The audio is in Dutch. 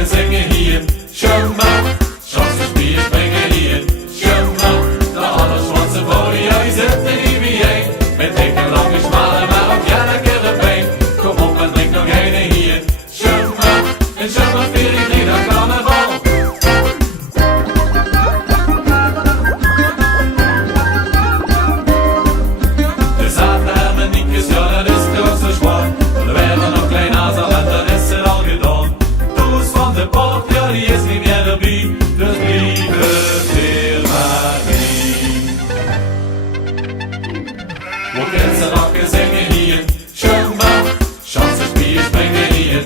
rocken zingen hier. Schumma, chansenspiel brengen hier. Schumma, de allerswanse voor jij zit er hier wie een. Met dikke lange smalen, maar ook ja lekkere been. Kom op en drink nog een hier. Schumma, en schumma 43 dan carnaval. De zaterdag en Niekes, ja dat is toch zo zwaar. Er werden nog klein hazel en dan is het al gedaan. Toes van de pop, ja die is niet meer erbij. Dus lieve veel Marie. Wo kunnen ze rocken zingen hier? Schumma, chansenspiel brengen hier.